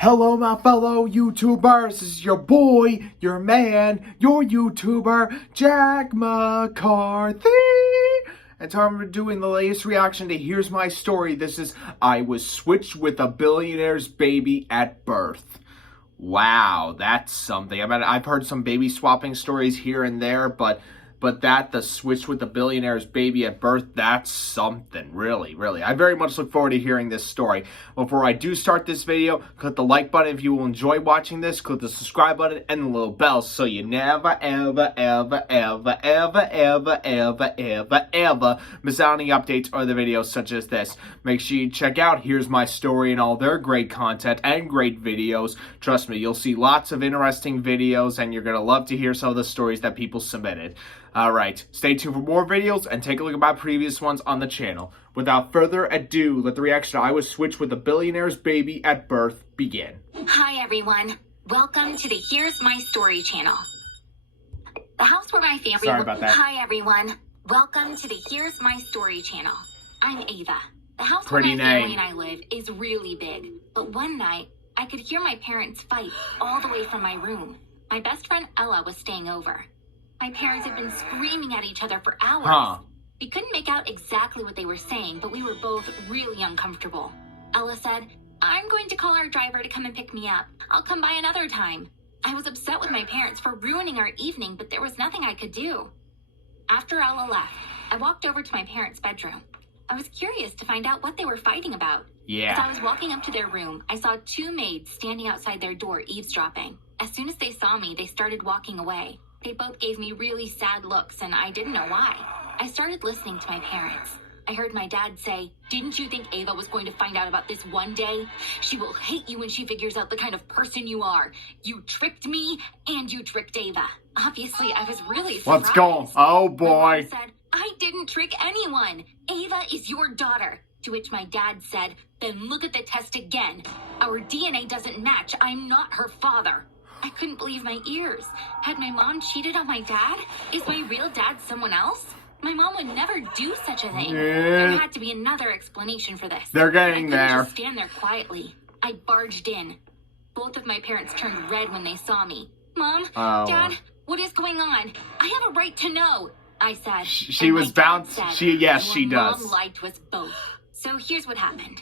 Hello, my fellow YouTubers. This is your boy, your man, your YouTuber, Jack McCarthy. And so I'm doing the latest reaction to Here's My Story. This is I was switched with a billionaire's baby at birth. Wow, that's something. I mean, I've heard some baby swapping stories here and there, but the switch with the billionaire's baby at birth, that's something, really. I very much look forward to hearing this story. Before I do start this video, click the like button if you will enjoy watching this, click the subscribe button and the little bell so you never, ever miss out on any updates or the videos such as this. Make sure you check out Here's My Story and all their great content and great videos. Trust me, you'll see lots of interesting videos and you're going to love to hear some of the stories that people submitted. Alright, stay tuned for more videos and take a look at my previous ones on the channel. Without further ado, let the reaction to I Was Switched with a Billionaire's Baby at Birth begin. Hi everyone, welcome to the Here's My Story channel. The house where my family... Sorry about that. Hi everyone, welcome to the Here's My Story channel. I'm Ava. The house Pretty where my name. family and I live is really big, but one night I could hear my parents fight all the way from my room. My best friend Ella was staying over. My parents had been screaming at each other for hours. We couldn't make out exactly what they were saying, but we were both really uncomfortable. Ella said, "I'm going to call our driver to come and pick me up. I'll come by another time." I was upset with my parents for ruining our evening, but there was nothing I could do. After Ella left, I walked over to my parents' bedroom. I was curious to find out what they were fighting about. As I was walking up to their room, I saw two maids standing outside their door eavesdropping. As soon as they saw me, they started walking away. They both gave me really sad looks, and I didn't know why. I started listening to my parents. I heard my dad say, "Didn't you think Ava was going to find out about this one day? She will hate you when she figures out the kind of person you are. You tricked me, and you tricked Ava." Obviously, I was really surprised. Let's go. Oh, boy. My mom said, "I didn't trick anyone. Ava is your daughter." To which my dad said, "Then look at the test again. Our DNA doesn't match. I'm not her father." I couldn't believe my ears. Had my mom cheated on my dad? Is my real dad someone else? My mom would never do such a thing. There had to be another explanation for this. They're getting there. I couldn't just stand there quietly. I barged in. Both of my parents turned red when they saw me. "Mom, Dad, what is going on? I have a right to know," I said. She was bound. Yes, she does. Mom lied to us both. So here's what happened.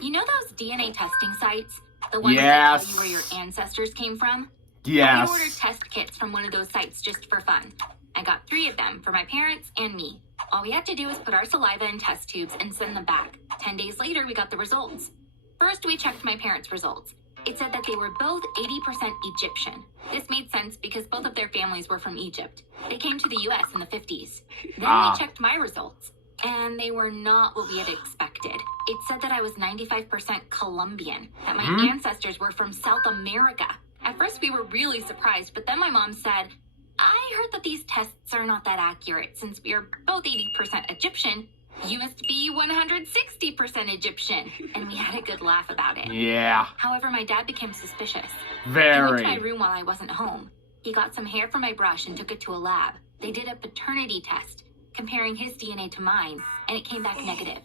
You know those DNA testing sites? The ones that tell you where your ancestors came from? Yes. I ordered test kits from one of those sites just for fun. I got 3 of them for my parents and me. All we had to do was put our saliva in test tubes and send them back. 10 days later, we got the results. First, we checked my parents' results. It said that they were both 80% Egyptian. This made sense because both of their families were from Egypt. They came to the US in the 50s. Then we checked my results, and they were not what we had expected. It said that I was 95% Colombian, that my ancestors were from South America. At first, we were really surprised, but then my mom said, "I heard that these tests are not that accurate. Since we are both 80% Egyptian, you must be 160% Egyptian." And we had a good laugh about it. Yeah. However, my dad became suspicious. Very. He went to my room while I wasn't home. He got some hair from my brush and took it to a lab. They did a paternity test, comparing his DNA to mine, and it came back negative.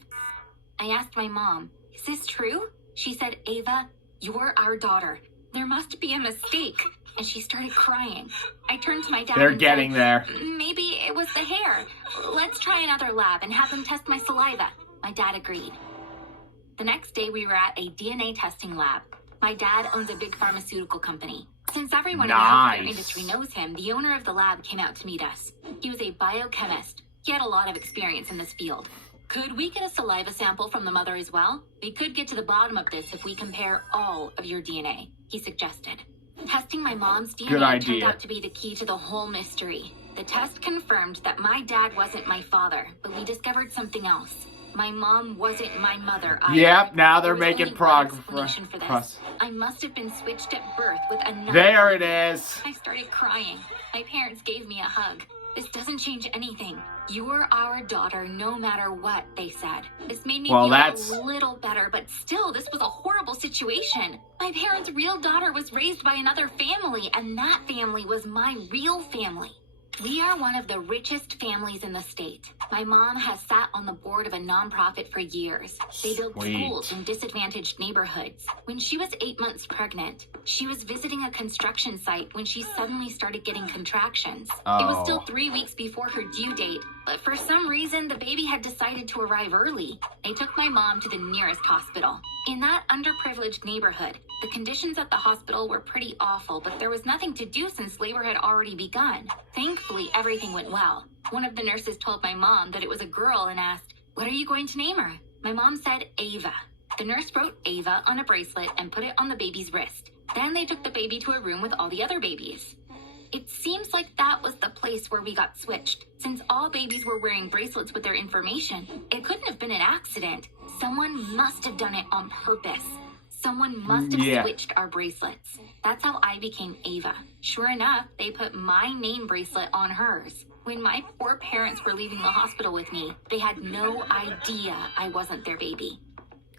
I asked my mom, "Is this true?" She said, "Ava, you're our daughter. There must be a mistake." And she started crying. I turned to my dad and getting said, there. "Maybe it was the hair. Let's try another lab and have them test my saliva." My dad agreed. The next day, we were at a DNA testing lab. My dad owns a big pharmaceutical company. Since everyone in the healthcare industry knows him, the owner of the lab came out to meet us. He was a biochemist. He had a lot of experience in this field. "Could we get a saliva sample from the mother as well? We could get to the bottom of this if we compare all of your DNA," he suggested. Testing my mom's DNA turned out to be the key to the whole mystery. The test confirmed that my dad wasn't my father, but we discovered something else. My mom wasn't my mother either. Yep, now they're There was making only one progress. explanation for this. I must have been switched at birth with another. There it is. I started crying. My parents gave me a hug. "This doesn't change anything. You're our daughter no matter what," they said. This made me feel a little better, but still, this was a horrible situation. My parents' real daughter was raised by another family, and that family was my real family. We are one of the richest families in the state. My mom has sat on the board of a nonprofit for years. They build schools in disadvantaged neighborhoods. When she was 8 months pregnant, she was visiting a construction site when she suddenly started getting contractions. It was still 3 weeks before her due date, but for some reason, the baby had decided to arrive early. They took my mom to the nearest hospital. In that underprivileged neighborhood, the conditions at the hospital were pretty awful, but there was nothing to do since labor had already begun. Thankfully, everything went well. One of the nurses told my mom that it was a girl and asked, "What are you going to name her?" My mom said, "Ava." The nurse wrote Ava on a bracelet and put it on the baby's wrist. Then they took the baby to a room with all the other babies. It seems like that was the place where we got switched. Since all babies were wearing bracelets with their information, it couldn't have been an accident. Someone must have done it on purpose. Someone must have switched our bracelets. That's how I became Ava. Sure enough, they put my name bracelet on hers. When my poor parents were leaving the hospital with me, they had no idea I wasn't their baby.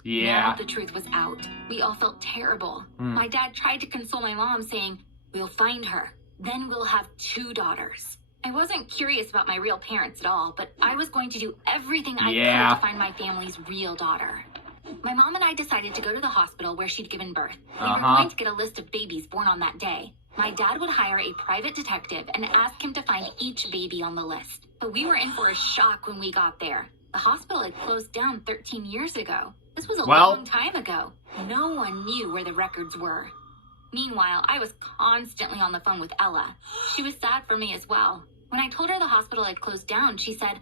Now the truth was out. We all felt terrible. My dad tried to console my mom, saying, "We'll find her. Then we'll have 2 daughters." I wasn't curious about my real parents at all, but I was going to do everything I could to find my family's real daughter. My mom and I decided to go to the hospital where she'd given birth. We were going to get a list of babies born on that day. My dad would hire a private detective and ask him to find each baby on the list. But we were in for a shock when we got there. The hospital had closed down 13 years ago. This was a long time ago. No one knew where the records were. Meanwhile, I was constantly on the phone with Ella. She was sad for me as well. When I told her the hospital had closed down, she said,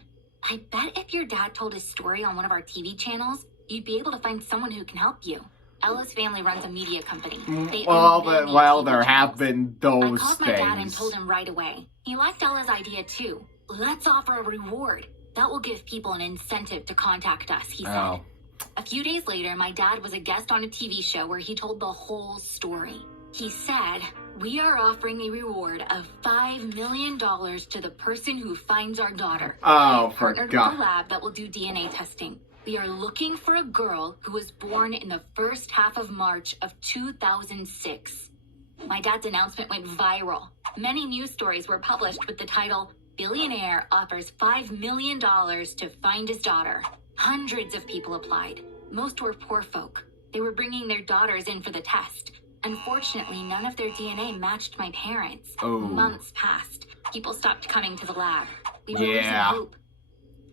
"I bet if your dad told his story on one of our TV channels, you'd be able to find someone who can help you." Ella's family runs a media company. There have been those I called my dad and told him right away. He liked Ella's idea too. "Let's offer a reward. That will give people an incentive to contact us," he said. A few days later, my dad was a guest on a TV show where he told the whole story. He said, "We are offering a reward of $5 million to the person who finds our daughter." Partnered with a lab that will do DNA testing. We are looking for a girl who was born in the first half of March of 2006. My dad's announcement went viral. Many news stories were published with the title, "Billionaire offers $5 million to find his daughter." Hundreds of people applied. Most were poor folk. They were bringing their daughters in for the test. Unfortunately, none of their DNA matched my parents. Months passed. People stopped coming to the lab. We were losing hope.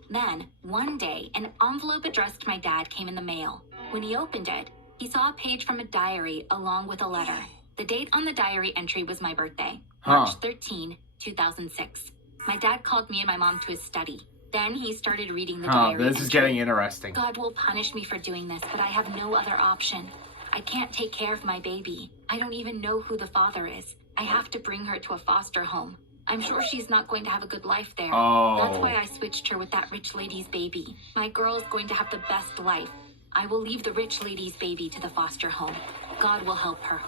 Then, one day, an envelope addressed to my dad came in the mail. When he opened it, he saw a page from a diary along with a letter. The date on the diary entry was my birthday, March 13, 2006. My dad called me and my mom to his study. Then he started reading the diary. This is getting interesting. "God will punish me for doing this, but I have no other option. I can't take care of my baby. I don't even know who the father is. I have to bring her to a foster home. I'm sure she's not going to have a good life there. That's why I switched her with that rich lady's baby. My girl is going to have the best life. I will leave the rich lady's baby to the foster home. God will help her."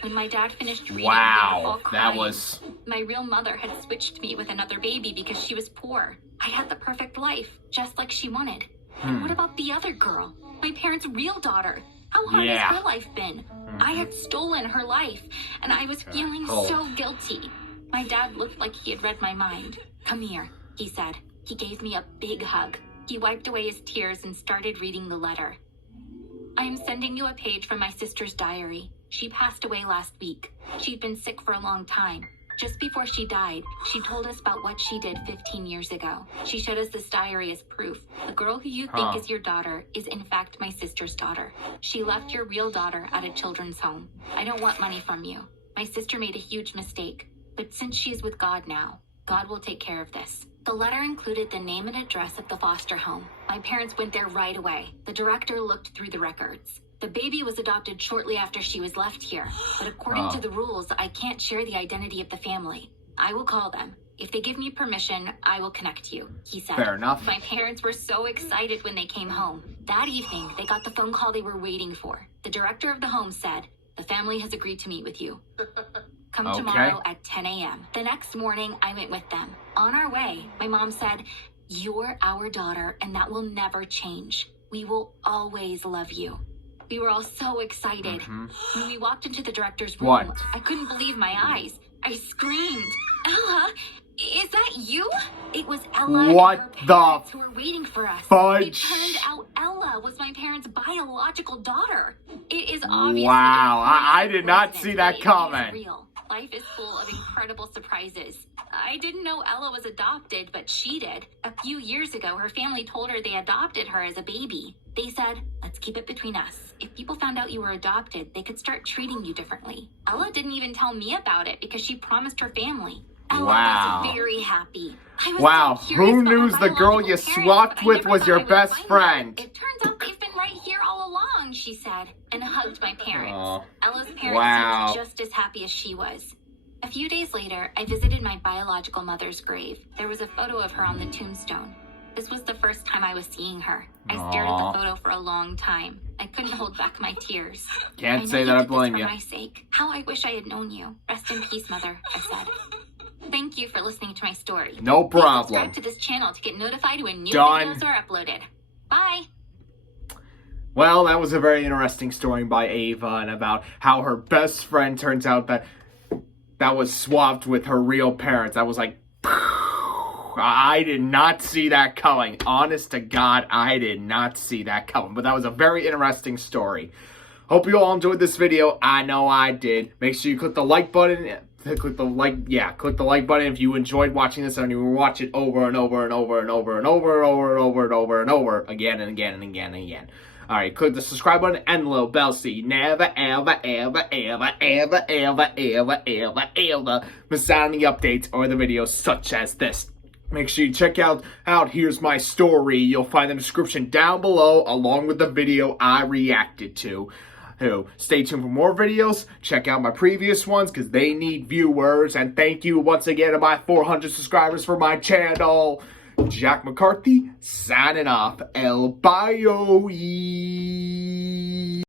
When my dad finished reading, all crying. My real mother had switched me with another baby because she was poor. I had the perfect life, just like she wanted. And what about the other girl? My parents' real daughter. How hard has her life been? I had stolen her life, and I was feeling so guilty. My dad looked like he had read my mind. "Come here," he said. He gave me a big hug. He wiped away his tears and started reading the letter. "I am sending you a page from my sister's diary. She passed away last week. She'd been sick for a long time. Just before she died, she told us about what she did 15 years ago. She showed us this diary as proof. The girl who you think is your daughter is in fact my sister's daughter. She left your real daughter at a children's home. I don't want money from you. My sister made a huge mistake. But since she is with God now, God will take care of this." The letter included the name and address of the foster home. My parents went there right away. The director looked through the records. The baby was adopted shortly after she was left here, but according to the rules, I can't share the identity of the family. "I will call them. If they give me permission, I will connect you," he said. Fair enough. My parents were so excited when they came home. That evening, they got the phone call they were waiting for. The director of the home said, "The family has agreed to meet with you. Come tomorrow at 10 a.m. The next morning, I went with them. On our way, my mom said, "You're our daughter, and that will never change. We will always love you." We were all so excited. When we walked into the director's room, I couldn't believe my eyes. I screamed, "Ella, is that you?" It was Ella What and her the parents who were waiting for us. fudge? It turned out Ella was my parents' biological daughter. It is obviously Wow, a I did not see that coincidence, but coming. it is real. Life is full of incredible surprises. I didn't know Ella was adopted, but she did. A few years ago, her family told her they adopted her as a baby. They said, "Let's keep it between us. If people found out you were adopted, they could start treating you differently." Ella didn't even tell me about it because she promised her family. Ella Wow. was very happy. I was Wow, so curious who about knew my the girl biological you parents, swapped but I with never was thought your I would best find them. friend? It turns out they've been right here all along, she said, and hugged my parents. Aw. Ella's parents Wow. seemed just as happy as she was. A few days later, I visited my biological mother's grave. There was a photo of her on the tombstone. This was the first time I was seeing her. I stared at Aw. the photo for a long time. I couldn't hold back my tears. Can't know say you that I did this blame for you. my sake. How I wish I had known you. Rest in peace, Mother, I said. Thank you for listening to my story. No Please problem. subscribe to this channel to get notified when new Done. videos are uploaded. Bye! Well, that was a very interesting story by Ava and about how her best friend turns out that was swapped with her real parents. I was like, I did not see that coming. Honest to God, I did not see that coming. But that was a very interesting story. Hope you all enjoyed this video. I know I did. Make sure you click the like button. Click the like button if you enjoyed watching this and you watch it over and over and over and over and over and over and over and over and over again and again and again and again. Alright, click the subscribe button and the little bell so you never ever ever ever ever ever ever ever ever miss out on the updates or the videos such as this. Make sure you check out Here's My Story. You'll find the description down below along with the video I reacted to. Stay tuned for more videos. Check out my previous ones because they need viewers. And thank you once again to my 400 subscribers for my channel. Jack McCarthy signing off. El Bayo.